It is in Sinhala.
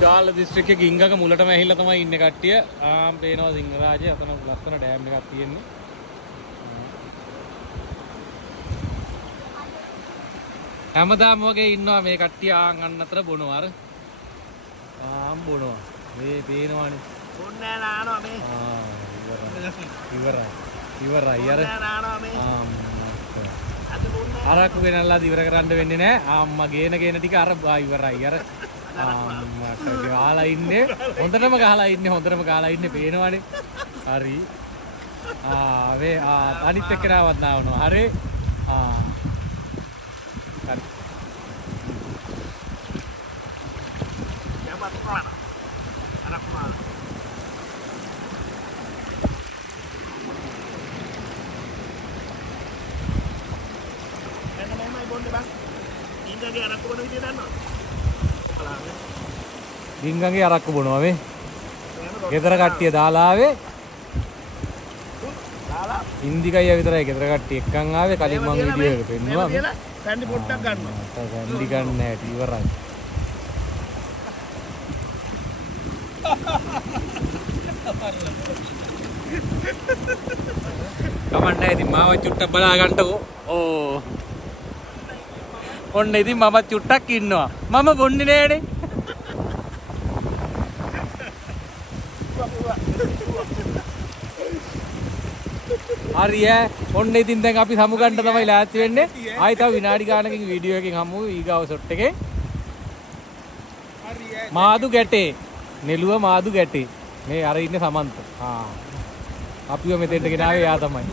චාල දිස්ත්‍රික්කයේ ගිංගක මුලටම ඇහිලා තමයි ඉන්නේ කට්ටිය. පේනවා සිංහරාජය. අතන ලස්සන ඩෑම් එකක් තියෙන්නේ. හැමදාම වගේ ඉන්නවා මේ කට්ටිය අන්න අතර බොනවා අර. බොනවා. මේ පේනවනේ. බොන්නේ නානවා මේ. ඉවරයි අර. නානවා මේ. අද බොන්නේ. අරක්කු ගෙනල්ලා ඉවර කරන්න වෙන්නේ නැහැ. අම්මා ගේන ටික අර ඉවරයි අර. මට ගහලා ඉන්නේ හොඳටම ගහලා ඉන්නේ පේනවනේ හරි මේ අනිත් එක්කනවත් නාවනවා හරි හරි ගිංගගේ අරක්කු බොනවා මේ ගෙදර කට්ටිය දාලා ආවේ ඉන්දිකයියා විතරයි ගෙදර කට්ටිය එක්කන් ආවේ කලින් මම වීඩියෝ එක පෙන්නුවා කැන්ඩි පොට්ටක් ගන්නවා කැන්ඩි ගන්න හැටි ඉවරයි කමන්නේ ඉතින් මාව චුට්ටක් බලා ගන්නකෝ ඕ ඔන්න ඉතින් මම චුට්ටක් ඉන්නවා මම බොන්නේ නෑනේ හරි ඔන්න ඉතින් දැන් අපි සමු ගන්න තමයි ලෑස්ති වෙන්නේ ආයි තව විනාඩි ගානකින් වීඩියෝ එකකින් හමු ඊගාව ෂොට් එකේ මාදු ගැටේ නෙළුව මාදු ගැටේ මේ අර ඉන්නේ සමන්ත අපිව මෙතෙන්ට ගෙනාවේ යා තමයි